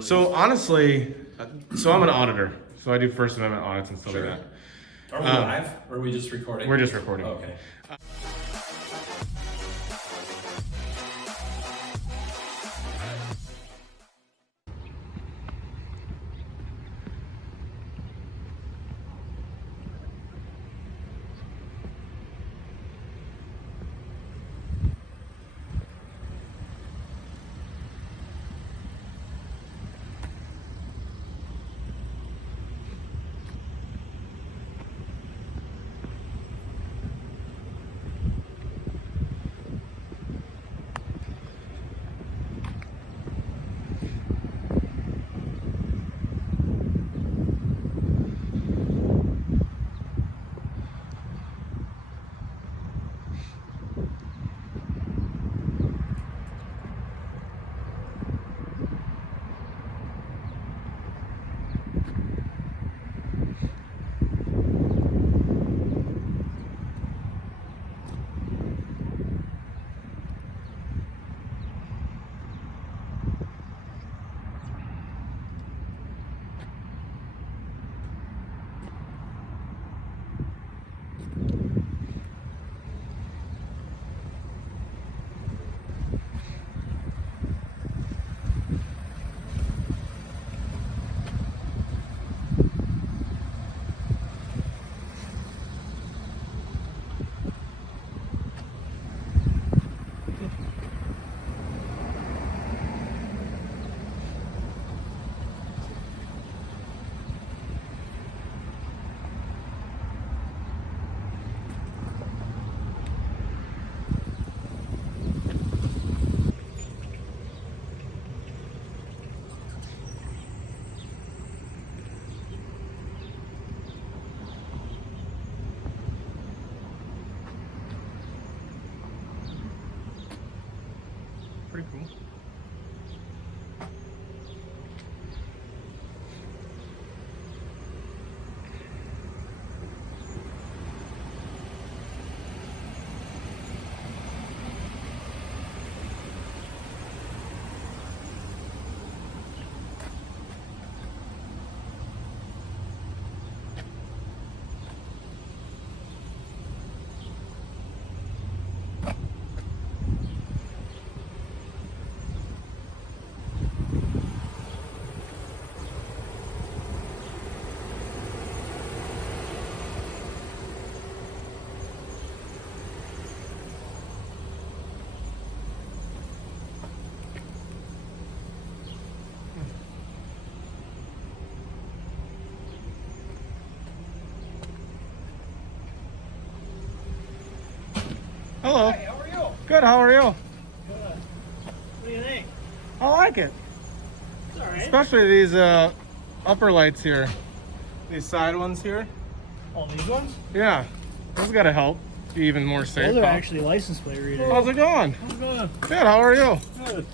So honestly, so I'm an auditor, so I do First Amendment audits and stuff like that. Are we live, or are we just recording? We're just recording. Oh, okay. Pretty cool. Hello. Hi, how are you? Good, how are you? Good. What do you think? I like it. It's alright. Especially these upper lights here. These side ones here. Oh, these ones? Yeah. Those gotta help be even more safe. Those are huh? actually license plate readers. How's it going? How's it going? Good, how are you? Good.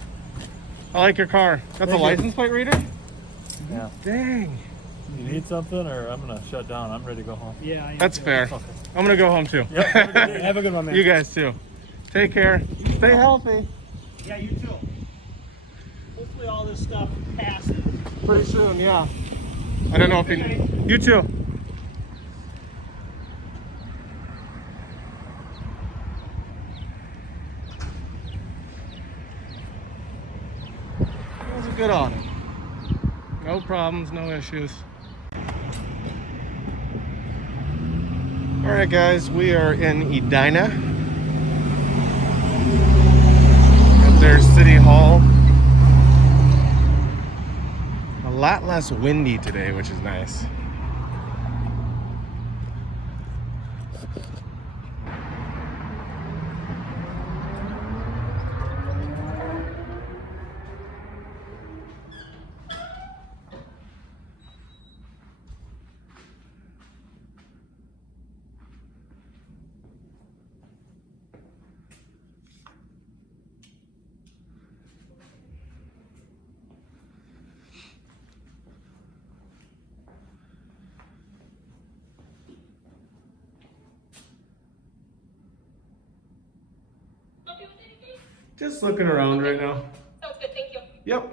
I like your car. That's a Thank you. license plate reader? Yeah. Dang. You need something, or I'm gonna shut down. I'm ready to go home. Yeah, I am That's too. fair. Okay. I'm gonna go home too. Yep. Have a good day. Have a good one, man. You guys too. Take care. Stay healthy. Yeah, you too. Hopefully all this stuff passes. Pretty soon, yeah. I don't know if you too. It was a good audit. No problems, no issues. All right, guys, we are in Edina at their city hall. A lot less windy today, which is nice. Just looking around right now. Sounds good, thank you. Yep.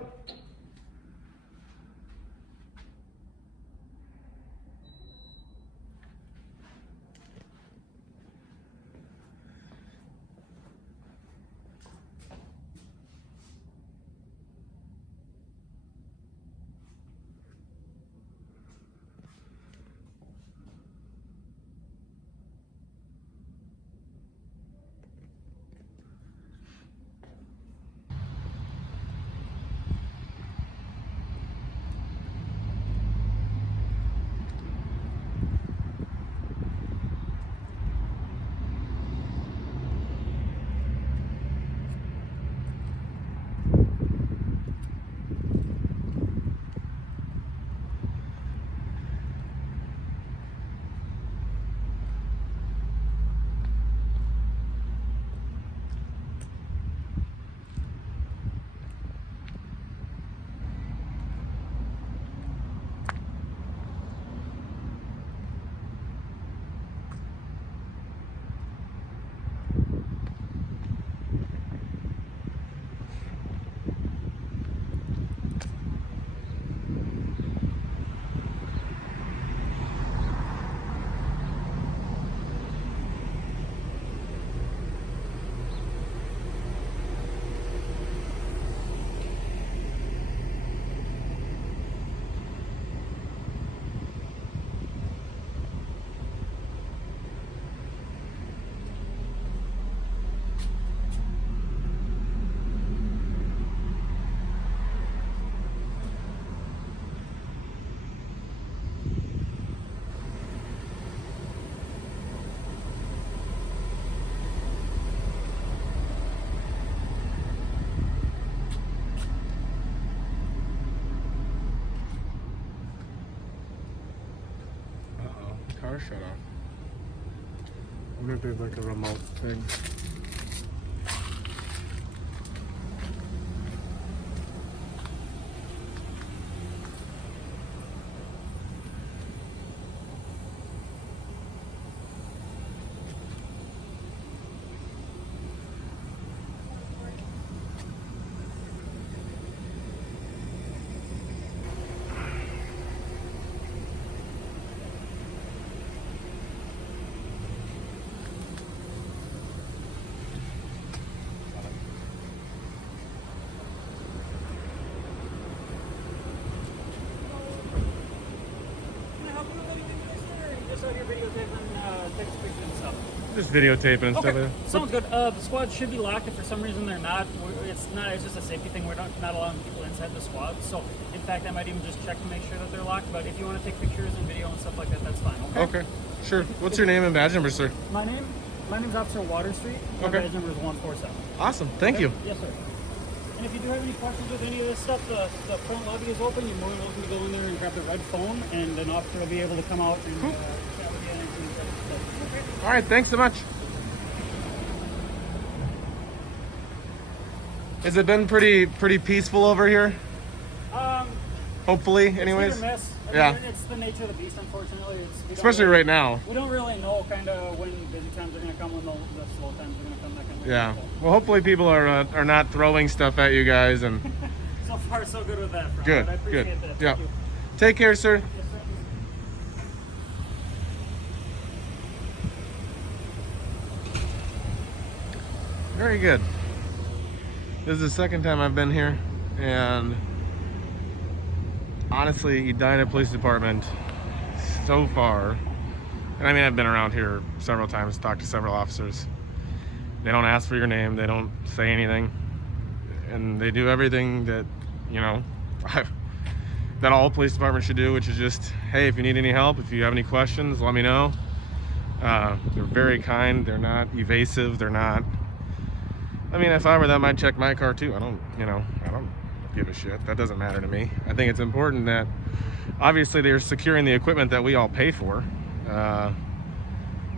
car shut off? I wonder if there's like a remote thing. Just videotaping and stuff like Okay, that. sounds good. The squad should be locked. If for some reason they're not, it's just a safety thing. We're not allowing people inside the squad. So, in fact, I might even just check to make sure that they're locked. But if you want to take pictures and video and stuff like that, that's fine. Okay. Okay, sure. What's your name and badge number, sir? My name's Officer Waterstreet. My Okay. badge number is 147. Awesome. Thank you. Yes, sir. And if you do have any questions with any of this stuff, the front lobby is open. You're more than welcome to go in there and grab the red phone, and an officer will be able to come out and chat with you and answer any questions. Okay. All right. Thanks so much. Has it been pretty peaceful over here? Hopefully, anyways. It's hit or miss. I Yeah. mean, it's the nature of the beast, unfortunately. Especially right now. We don't really know kind of when busy times are going to come, when the slow times are going to come, that kind of thing. Yeah. So, Well, hopefully people are not throwing stuff at you guys and so far, so good with that. Front. good. I appreciate Good. that. Yeah. Thank you. Take care, sir. Yes, sir. Very good. This is the second time I've been here, and honestly, Edina Police Department so far, and I mean I've been around here several times, talked to several officers. They don't ask for your name, they don't say anything, and they do everything that, you know, that all police departments should do, which is just, hey, if you need any help, if you have any questions, let me know. They're very kind, they're not evasive, they're not, I mean, if I were them, I'd check my car too. I don't give a shit. That doesn't matter to me. I think it's important that obviously they're securing the equipment that we all pay for. And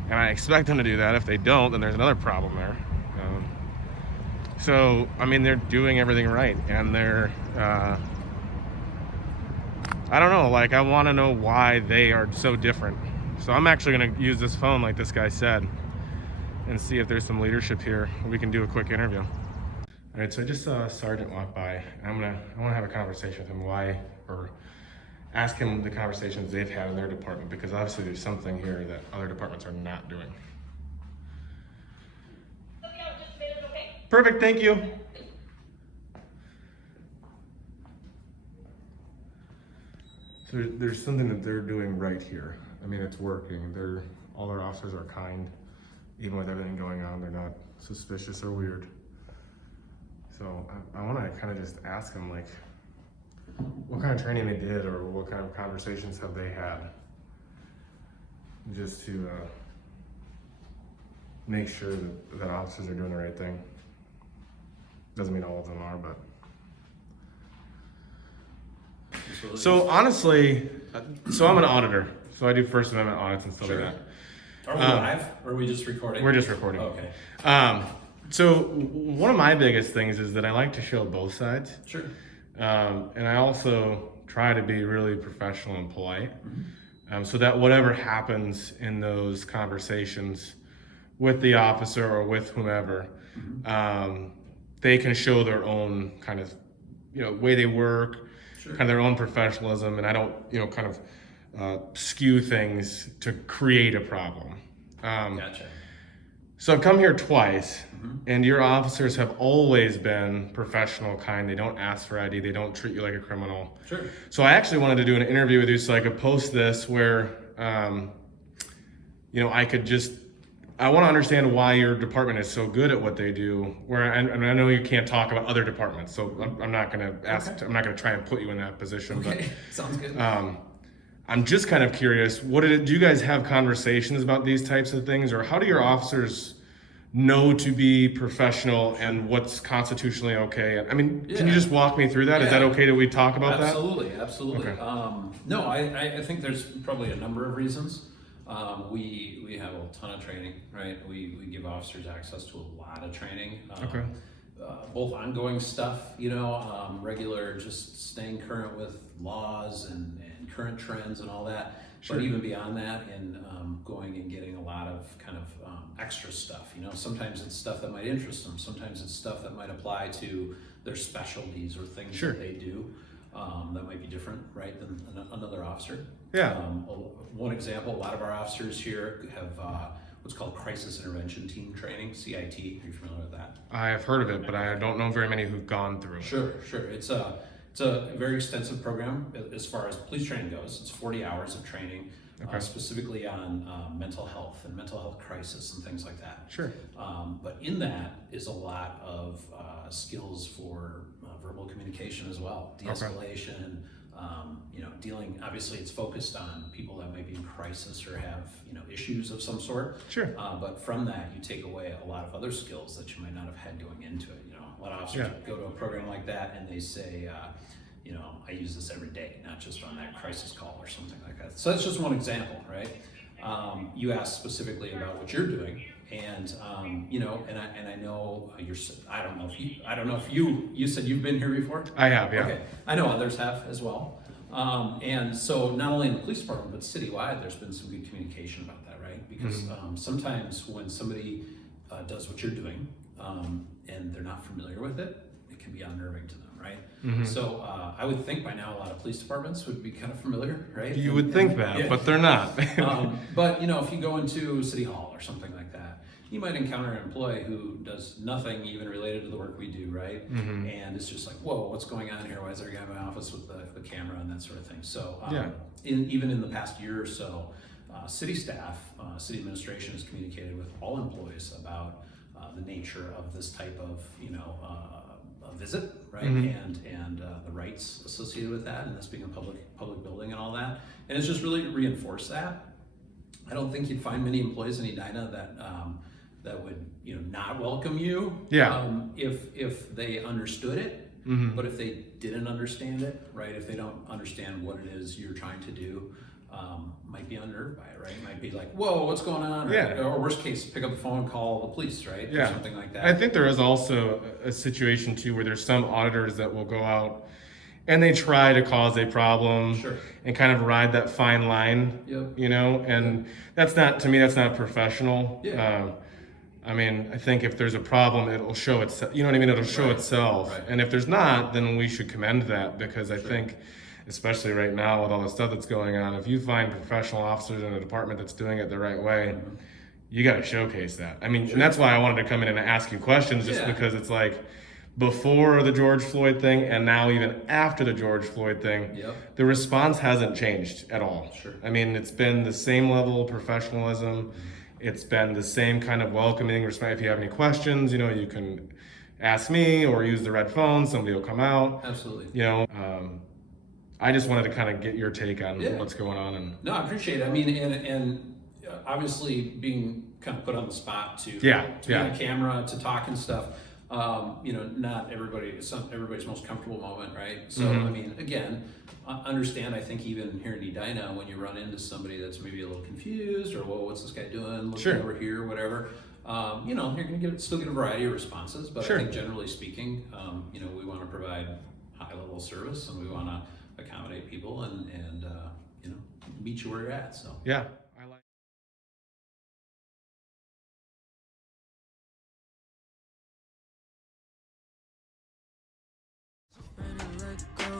I expect them to do that. If they don't, then there's another problem there. So, I mean, they're doing everything right. And they're, I don't know, like, I want to know why they are so different. So I'm actually going to use this phone like this guy said, and see if there's some leadership here. We can do a quick interview. All right, so I just saw a sergeant walk by. I want to have a conversation with him, or ask him the conversations they've had in their department, because obviously there's something here that other departments are not doing. Perfect, thank you. So there's something that they're doing right here. I mean, it's working. All their officers are kind. Even with everything going on, they're not suspicious or weird. So I want to kind of just ask them, like, what kind of training they did, or what kind of conversations have they had, just to make sure that officers are doing the right thing. Doesn't mean all of them are, but. So honestly, so I'm an auditor, so I do First Amendment audits and stuff like that. Are we live, or are we just recording? We're just recording. Okay. So one of my biggest things is that I like to show both sides. Sure. And I also try to be really professional and polite, so that whatever happens in those conversations with the officer or with whomever, they can show their own kind of, way they work, kind of their own professionalism, and I don't, kind of skew things to create a problem. Gotcha. So I've come here twice, and your officers have always been professional, kind. They don't ask for ID. They don't treat you like a criminal. Sure. So I actually wanted to do an interview with you so I could post this where, I want to understand why your department is so good at what they do. I know you can't talk about other departments, so I'm not going to ask. Okay. I'm not going to try and put you in that position. Okay. Sounds good. I'm just kind of curious. Do you guys have conversations about these types of things, or how do your officers know to be professional and what's constitutionally okay? I mean, Can you just walk me through that? Yeah. Is that okay that we talk about Absolutely. that? Absolutely. Okay. No, I think there's probably a number of reasons. We have a ton of training, right? We give officers access to a lot of training. Okay. Both ongoing stuff, regular, just staying current with laws and current trends and all that. Sure. But even beyond that, and going and getting a lot of kind of extra stuff. Sometimes it's stuff that might interest them. Sometimes it's stuff that might apply to their specialties or things Sure. that they do. That might be different, right, than another officer. Yeah. One example, a lot of our officers here have what's called Crisis Intervention Team Training, CIT. Are you familiar with that? I have heard of it, but I don't know very many who've gone through it. Sure. It's a very extensive program as far as police training goes. It's 40 hours of training, Okay. specifically on mental health and mental health crisis and things like that. Sure. But in that is a lot of skills for verbal communication as well, de-escalation, dealing, obviously it's focused on people that might be in crisis or have, issues of some sort. Sure. But from that, you take away a lot of other skills that you might not have had going into it. A lot of officers go to a program like that and they say, I use this every day, not just on that crisis call or something like that. So that's just one example, right? You asked specifically about what you're doing, and I know I don't know if you said you've been here before. I have, yeah. Okay, I know others have as well. And so not only in the police department, but citywide, there's been some good communication about that, right? Because sometimes when somebody does what you're doing and they're not familiar with it, it can be unnerving to them, right? So I would think by now a lot of police departments would be kind of familiar, right? You would think that, yeah. but they're not. But if you go into City Hall or something like that, you might encounter an employee who does nothing even related to the work we do, right? And it's just like, whoa, what's going on here? Why is there a guy in my office with the camera and that sort of thing? So even in the past year or so, city staff, city administration has communicated with all employees about the nature of this type of, a visit, right? And the rights associated with that, and this being a public building and all that. And it's just really reinforced that. I don't think you'd find many employees in Edina that would not welcome you if they understood it. But if they didn't understand it, right, if they don't understand what it is you're trying to do, might be unnerved by it, right? Might be like, whoa, what's going on? Or worst case, pick up the phone and call the police, right? Or something like that. I think there is also a situation too where there's some auditors that will go out and they try to cause a problem and kind of ride that fine line, and that's not, to me, that's not professional. I think if there's a problem, it'll show itself, it'll show itself. Right. And if there's not, then we should commend that, because I think, especially right now with all the stuff that's going on, if you find professional officers in a department that's doing it the right way, you got to showcase that. And that's why I wanted to come in and ask you questions, just because it's like, before the George Floyd thing and now even after the George Floyd thing, the response hasn't changed at all. It's been the same level of professionalism. It's been the same kind of welcoming respect. If you have any questions, you can ask me or use the red phone. Somebody will come out. Absolutely. I just wanted to kind of get your take on what's going on. And no, I appreciate it. And obviously being kind of put on the spot to be on camera, to talk and stuff. Not everybody's most comfortable moment, right? So, again, understand, I think even here in Edina, when you run into somebody that's maybe a little confused or, whoa, what's this guy doing? Looking over here, whatever. You're going to still get a variety of responses, but I think generally speaking, we want to provide high level service and we want to accommodate people and meet you where you're at. So yeah. Let go.